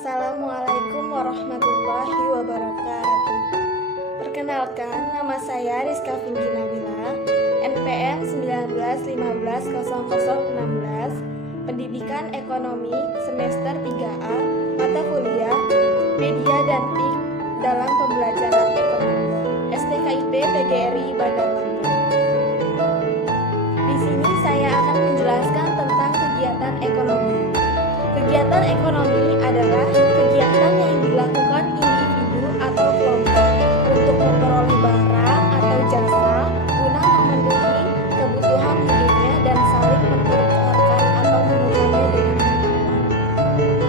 Assalamualaikum warahmatullahi wabarakatuh. Perkenalkan, nama saya Rizka Finki Nabila, NPM 19150016, Pendidikan Ekonomi semester 3A, mata kuliah Media dan TIK dalam pembelajaran ekonomi, STKIP PGRI Bandar Lampung. Di sini saya akan menjelaskan tentang kegiatan ekonomi. Kegiatan ekonomi adalah kegiatan yang dilakukan individu atau kelompok untuk memperoleh barang atau jasa guna memenuhi kebutuhan hidupnya dan saling mentukarkan atau menukarnya dengan uang.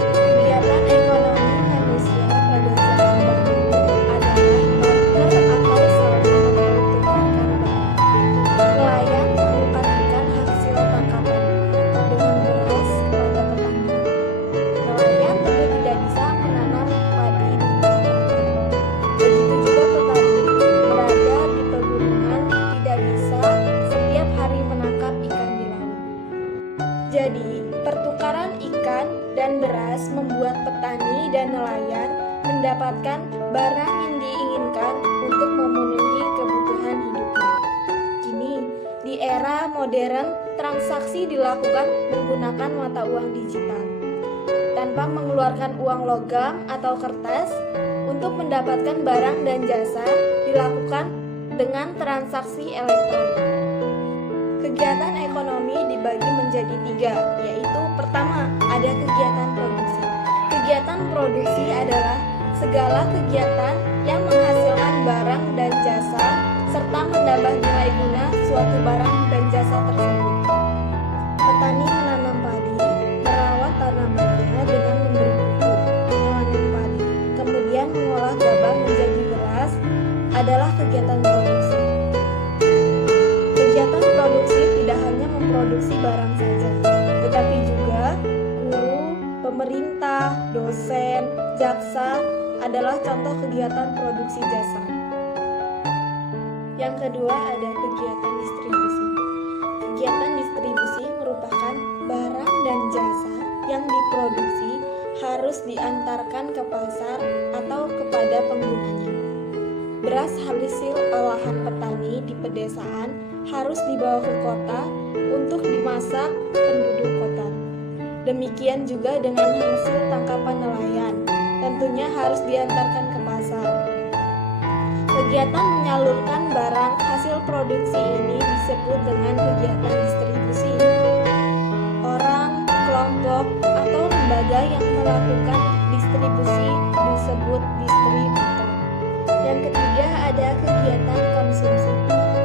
Kegiatan ekonomi manusia pada zaman dahulu adalah barter atau saling mempertukarkan barang. Nelayan menukar ikan hasil tangkapannya dengan beras kepada petani. Nelayan tentu tidak bisa menanam padi di lapangan. Begitu juga petani berada di pegunungan tidak bisa setiap hari menangkap ikan di laut. Jadi, pertukaran ikan dan beras membuat petani dan nelayan mendapatkan barang yang diinginkan untuk memenuhi kebutuhan hidupnya. Kini, di era modern, transaksi dilakukan menggunakan mata uang digital tanpa mengeluarkan uang logam atau kertas. Untuk mendapatkan barang dan jasa dilakukan dengan transaksi elektronik. Kegiatan ekonomi dibagi menjadi 3, yaitu pertama, ada kegiatan produksi. Kegiatan produksi adalah segala kegiatan yang menghasilkan barang dan jasa serta menambah nilai guna suatu barang dan jasa tersebut. Petani menanam padi, merawat tanamannya dengan memberi pupuk, memanen padi, kemudian mengolah gabah menjadi beras adalah kegiatan produksi. Kegiatan produksi tidak hanya memproduksi barang saja, tetapi juga guru, pemerintah, dosen, jaksa adalah contoh kegiatan produksi jasa. Yang kedua ada kegiatan distribusi. Kegiatan distribusi merupakan barang dan jasa yang diproduksi harus diantarkan ke pasar atau kepada penggunanya. Beras hasil olahan petani di pedesaan harus dibawa ke kota untuk dimasak penduduk kota. Demikian juga dengan hasil tangkapan nelayan, tentunya harus diantarkan ke pasar. Kegiatan menyalurkan barang hasil produksi ini disebut dengan kegiatan distribusi. Orang, kelompok, atau lembaga yang melakukan distribusi disebut distributor. Yang ketiga ada kegiatan konsumsi.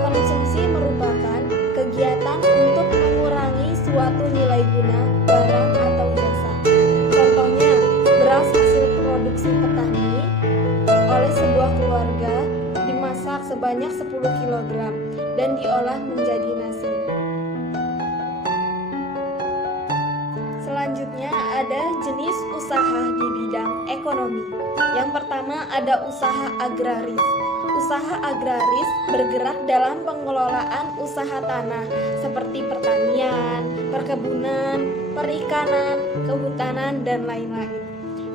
Konsumsi merupakan kegiatan untuk mengurangi suatu nilai guna barang atau jasa. Contohnya, beras hasil produksi petani oleh sebuah keluarga dimasak sebanyak 10 kg dan diolah menjadi nasi. Selanjutnya ada jenis usaha di bidang ekonomi. Yang pertama ada usaha agraris. Usaha agraris bergerak dalam pengelolaan usaha tanah seperti pertanian, perkebunan, perikanan, kehutanan, dan lain-lain.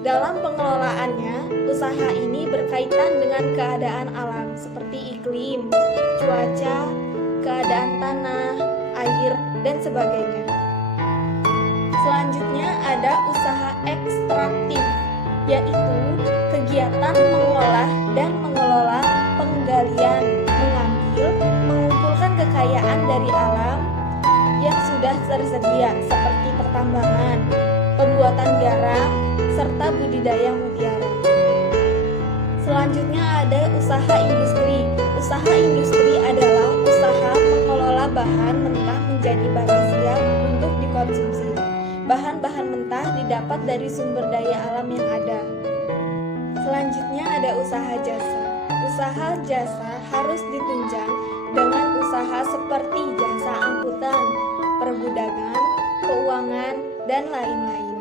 Dalam pengelolaannya, usaha ini berkaitan dengan keadaan alam seperti iklim, cuaca, keadaan tanah, air, dan sebagainya. Selanjutnya ada usaha ekstraktif, yaitu kegiatan mengolah dan mengelola penggalian, mengambil, mengumpulkan kekayaan dari alam yang sudah tersedia seperti pertambangan, pembuatan garam, serta budidaya mutiara. Selanjutnya ada usaha industri. Usaha industri adalah usaha mengelola bahan mentah menjadi barang siap untuk dikonsumsi. Bahan-bahan mentah didapat dari sumber daya alam yang ada. Selanjutnya ada usaha jasa. Usaha jasa harus ditunjang dengan usaha seperti jasa angkutan, perbudakan, keuangan, dan lain-lain.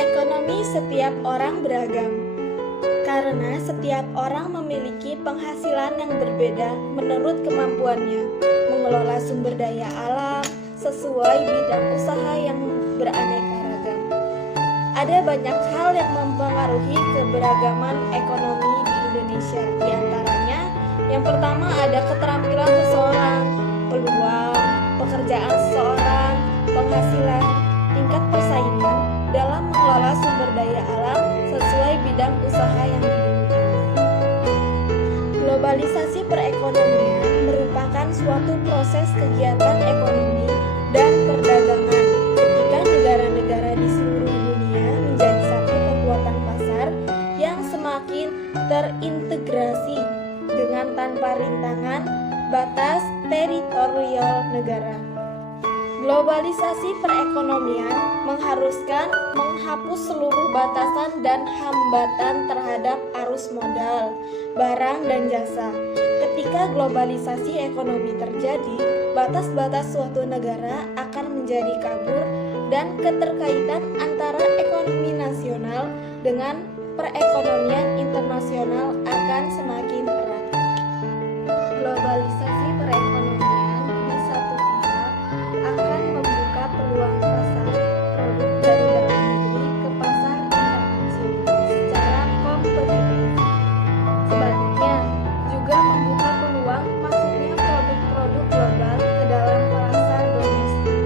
Ekonomi setiap orang beragam, karena setiap orang memiliki penghasilan yang berbeda menurut kemampuannya mengelola sumber daya alam sesuai bidang usaha yang beraneka ragam. ada banyak hal yang mempengaruhi keberagaman ekonomi di Indonesia. Di antaranya, yang pertama ada keterampilan seseorang, peluang, pekerjaan seseorang, penghasilan, tingkat persaingan dalam mengelola sumber daya alam sesuai bidang usaha yang dimiliki. Globalisasi perekonomian merupakan suatu proses kegiatan ekonomi dan perdagangan ketika negara-negara di seluruh dunia menjadi satu kekuatan pasar yang semakin terintegrasi dengan tanpa rintangan batas teritorial negara. Globalisasi perekonomian mengharuskan menghapus seluruh batasan dan hambatan terhadap arus modal, barang, dan jasa. Ketika globalisasi ekonomi terjadi, batas-batas suatu negara akan menjadi kabur dan keterkaitan antara ekonomi nasional dengan perekonomian internasional akan semakin erat. Globalisasi perekonomian di satu pihak akan membuka peluang pasar produk dari dalam negeri ke pasar internasional secara kompetitif. Sebaliknya, juga membuka peluang masuknya produk-produk global ke dalam pasar domestik.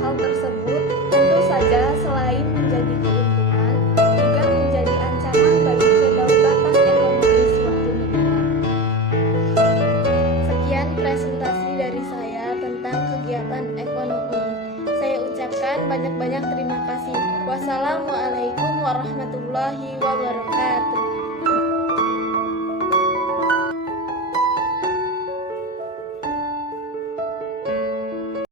Hal tersebut tentu saja selain menjadi keuntungan, juga menjadi ancaman bagi kedaulatan ekonomi suatu negara. Sekian presentasi dari saya tentang kegiatan ekonomi. Saya ucapkan banyak-banyak terima kasih. Wassalamualaikum warahmatullahi wabarakatuh.